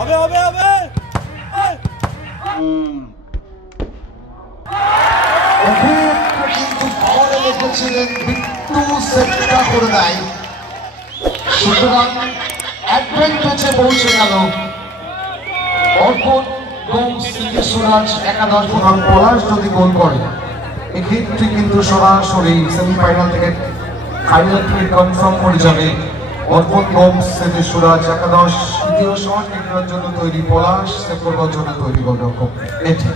হবে হবে হবে কিন্তু পাওয়ারে রেখেছিলেন বিট্টু সেটটা করে দেয়, সুতরাং অ্যাডভান্টেজে পৌঁছে গেল অর্পণ গোমস সুরাজ একাদশ প্রধান পলাশ যদি গোল করে এক্ষেত্রে কিন্তু সরাসরি সেমিফাইনাল থেকে ফাইনাল থেকে কনফার্ম করে যাবে অর্পণ গোমস সুরাজ একাদশ। দ্বিতীয় শট এটার জন্য তৈরি পলাশ, সেভ করবার জন্য তৈরি গোলরক্ষক এটি।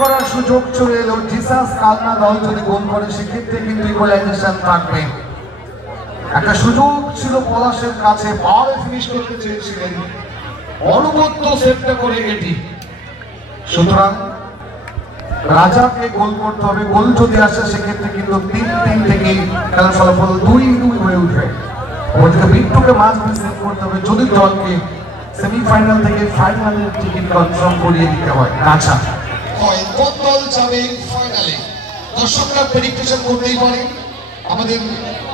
করার সুযোগ চলে এলো জিসাস কালনা দল যদি গোল করে সেক্ষেত্রে কিন্তু ইকুয়ালাইজেশন থাকবে। একটা সুযোগ ছিল পলাশের কাছে, পাওয়ারে ফিনিশ করতে চেয়েছিলেন, অনুগত্য সেভটা করে এটি। সুতরাং রাজাকে গোল করতে হবে, গোল যদি আসে সেক্ষেত্রে কিন্তু 3-3 থেকে খেলার ফলাফল 2-2 হয়ে উঠবে। ওদিকে বিট্টুকে মাঝখানে সেভ করতে হবে যদি দলকে সেমিফাইনাল থেকে ফাইনালের টিকিট কনফার্ম করিয়ে দিতে হয়। রাজা কোন দল যাবে ফাইনালে দর্শকরা প্রেডিকশন করতেই পারে, আমাদের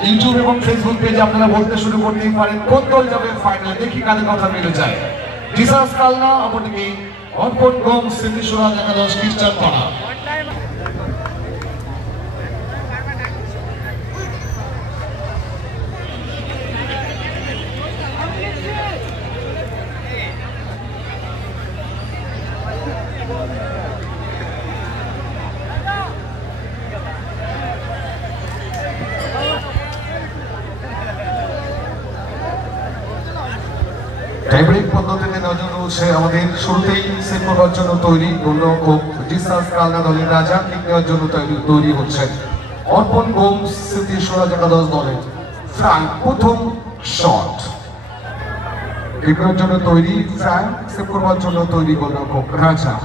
ইউটিউব এবং ফেসবুক পেজে আপনারা বলতে শুরু করতেই পারেন কোন দল যাবে ফাইনালে। দেখি কাদের কথা মিলে যায়। জিসাস কালনা, অপরদিকে অর্পণ গোমস সুরাজ একাদশ খ্রিস্টান পাড়া। টাইব্রেক পদ্ধতিতে নজর রয়েছে আমাদের, শুরুতেই সেভ করবার জন্য তৈরি গোলরক্ষক জিসাস কালনা দলের রাজা, কিক নেওয়ার জন্য তৈরি হচ্ছে অর্পণ গোমস সুরাজ একাদশ দলের ফ্রাঙ্ক। প্রথম শট কিক নেওয়ার জন্য তৈরি ফ্রাঙ্ক, সেভ করবার জন্য তৈরি গোলরক্ষক রাজা।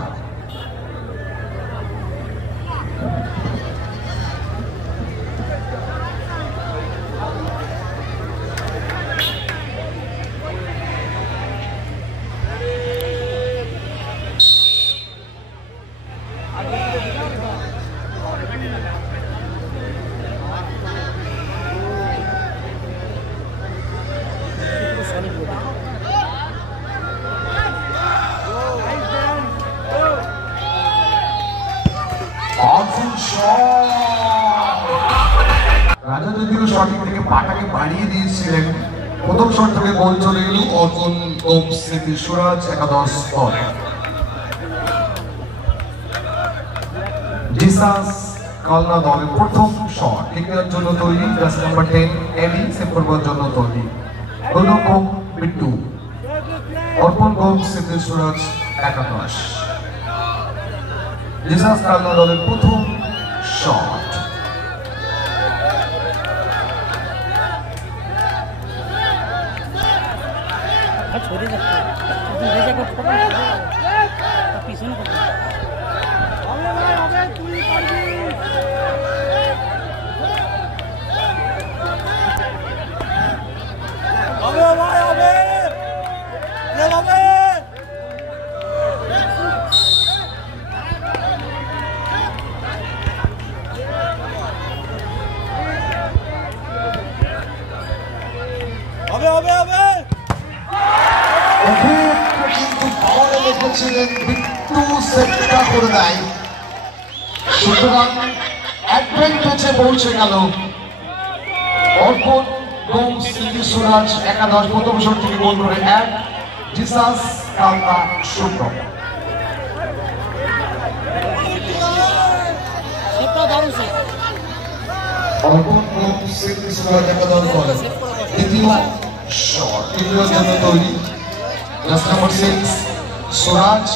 রাজা যদিও শটিং থেকে পাটাকে বাড়িয়ে দিয়েছিলেন, প্রথম শট থেকে গোল চলে এলো অর্পণ গোমস সুরাজ একাদশ দলে। জিসাস কালনা দলের প্রথম শট কিকের জন্য তৈরি, জার্সি নাম্বার 10 এলি, সেভ করবার জন্য তৈরি গোলরক্ষক বিট্টু। অর্পণ গোমস সুরাজ একাদশ। জিসাস কালনা দলের প্রথম শট। হবে হবে হবে। কিন্তু রেখেছিলেন বিট্টু সেটটা করে দেয়, সুতরাং অ্যাডভান্টেজে পৌঁছে গেল অর্পণ গোমস স্মৃতি সুরাজ একাদশ। প্রথম শট থেকে গোল করে 1, জিসাস কালনা 0। অর্পণ গোমস স্মৃতি সুরাজ একাদশ গোল। দ্বিতীয় শট তৃতীয় জন্য তৈরি, জাস্ট নাম্বার 6 সুরাজ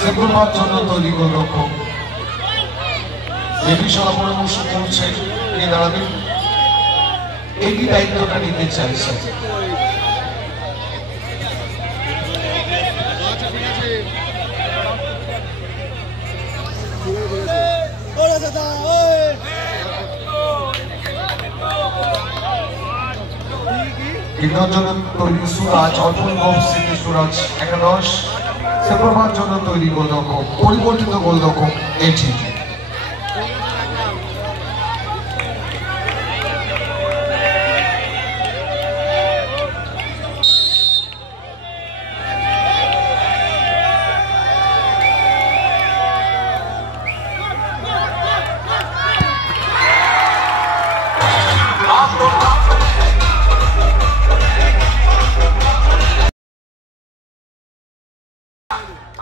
সেপ্টেম্বর জন্য তৈরি গোলরক্ষক। দেবী সভা পরামর্শ করছে কে দাঁড়াবে, এই দায়িত্বটা নিতে চাইছে। জন্য তৈরি সুরাজ, অর্পণ গোমস স্মৃতি সুরাজ একাদশ। সেপ্টেম্বর জন্য তৈরি গোলরক্ষক, পরিবর্তিত গোলরক্ষক এটি।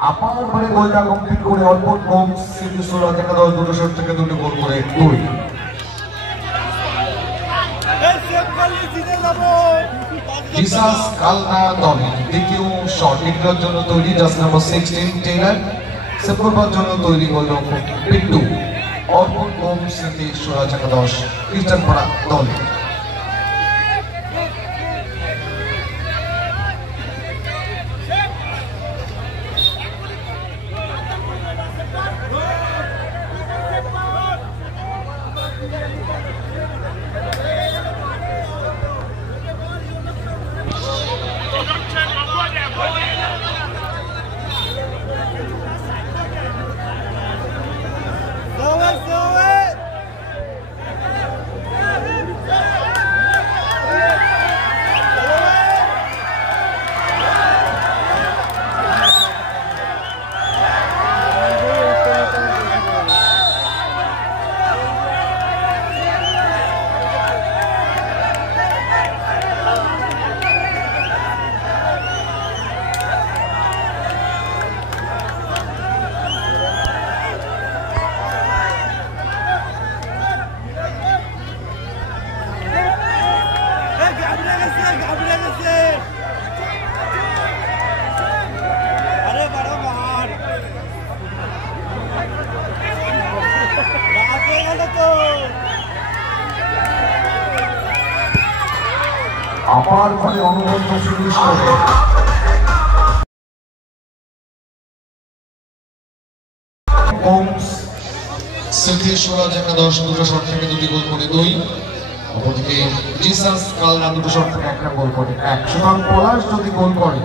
আপার ঘরে গোলটা কমপ্লিট করে অর্পণ গোমস স্মৃতি সুরাজ একাদশ 2 শট থেকে 2 গোল করে 2। জিসাস কালনা দলের দ্বিতীয় শট তৃতীয়র জন্য তৈরি, জাস্ট নাম্বার 16 টেইলার। সেপ্টেম্বর জন্য তৈরি গোলরক্ষক বিট্টু। অর্পণ গোমস স্মৃতি সুরাজ একাদশ খ্রিস্টানপাড়া দল। আপার ঘরে অনুবন্ধ ফিনিশ করে গোমস স্মৃতি সুরাজ একাদশ 2 শট থেকে 2 গোল করে 2। অপরদিকে জিসাস কালনা 2 শট থেকে 1 গোল করে 1। সুতরাং পলাশ যদি গোল করে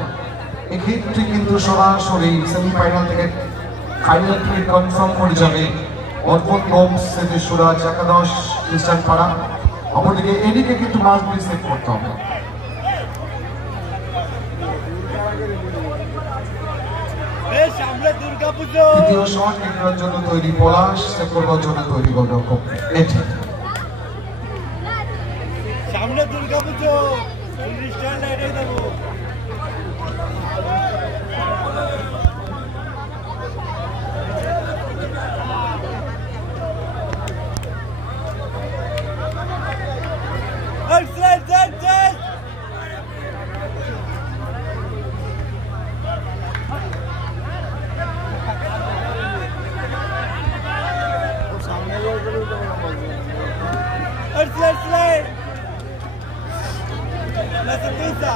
এক্ষেত্রে কিন্তু সরাসরি সেমিফাইনাল থেকে ফাইনাল থেকে কনফার্ম হয়ে যাবে অর্পণ গোমস স্মৃতি সুরাজ একাদশ খ্রিস্টানপাড়া। অপরদিকে এদিকে কিন্তু মাস্ট বি সেট করতে হবে। দ্বিতীয় শট কেন্দ্রের জন্য তৈরি পলাশ, সেপ্টেম্বর জন্য তৈরি গোলরক্ষক এটি। সামনে দুর্গা পুজো এটাই দেবো। La certeza.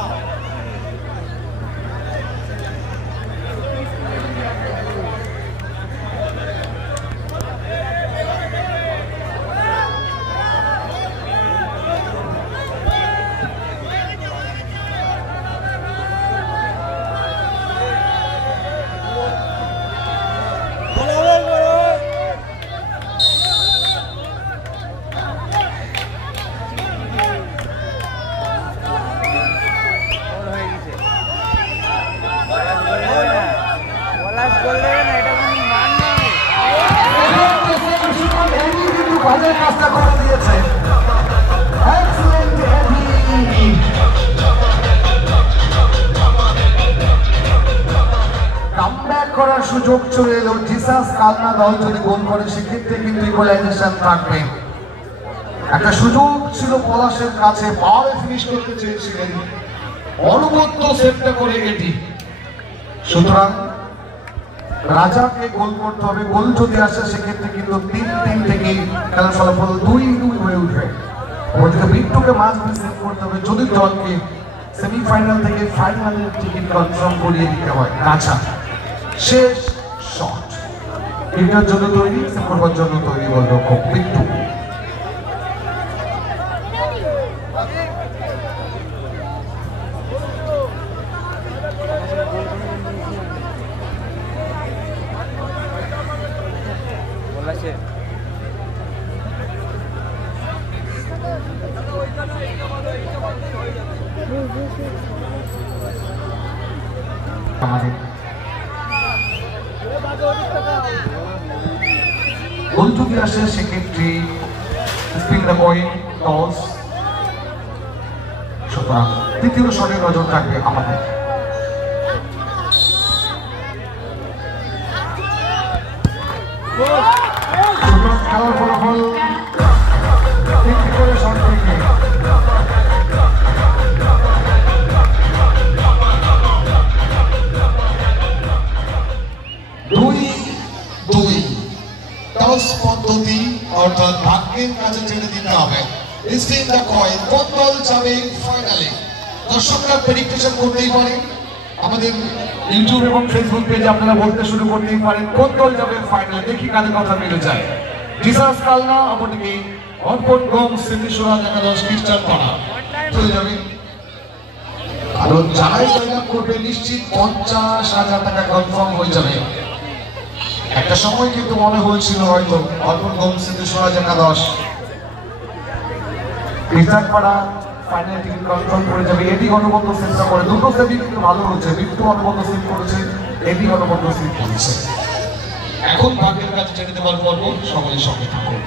কাজের কাজটা করে দিয়েছে। এক্সেলেন্ট এডি। কামব্যাক করার সুযোগ চলে এলো। জিসাস কালনা দল যদি গোল করে সেক্ষেত্রে কিন্তু ইকুয়ালাইজেশন থাকবে। একটা সুযোগ ছিল পলাশের কাছে, পাওয়ারে ফিনিশ করতে চেয়েছিলেন, অনুগত্য সেভটা করে এটি। সুতরাং রাজাকে গোল করতে হবে। গোল যদি আসে সেক্ষেত্রে কিন্তু 3-3 থেকে খেলার ফলাফল 2-2 হয়ে উঠবে। ওদিকে বিট্টুকে মাঝ সেভ করতে হবে যদি দলকে সেমিফাইনাল থেকে ফাইনালের টিকিট কনফার্ম করিয়ে দিতে হয়। রাজা শেষ শট, এটার জন্য তৈরি, সেভ করবার জন্য তৈরি গোলরক্ষক বিট্টু। গোল যদি আসে সেক্ষেত্রে স্পিন দ্য কয়েন টস। সুতরাং তৃতীয় শটে নজর থাকবে আমাদের। খেলার ফলাফল 3 করে শট থেকে 2-2। টস পদ্ধতি অর্থাৎ ভাগ্যের কাছে ছেড়ে দিতে হবে। স্পিন দ্য কয়েন, কোন দল যাবে ফাইনালে। দর্শকরা প্রেডিকশন করতেই পারে, আমাদের ইউটিউব এবং ফেসবুক পেজে আপনারা বলতে শুরু করতেই পারেন কোন দল যাবে ফাইনালে। দেখি কাদের কথা মিলে যায়। জিসাস কালনা, অপরদিকে অর্পণ গোম স্মৃতিসৌধ একাদশ খ্রিস্টান পাড়া চলে যাবে। আর যারাই জয়লাভ করবে নিশ্চিত 50,000 টাকা কনফার্ম হয়ে যাবে। একটা সময় কিন্তু মনে হয়েছিল হয়তো অর্পণ গোম স্মৃতিসৌধ একাদশ খ্রিস্টান পাড়া ফাইনাল টিকিট কনফার্ম করে যাবে। এটি অনুবন্ধ সেভটা করে, দুটো সেভই কিন্তু ভালো হচ্ছে। বিট্টু অনুবন্ধ সেভ করেছে, এটি অনুবন্ধ সেভ করেছে। এখন ভাগ্যের কাছে ছেড়ে দেওয়ার পর্ব, সকলের সঙ্গে থাকুন।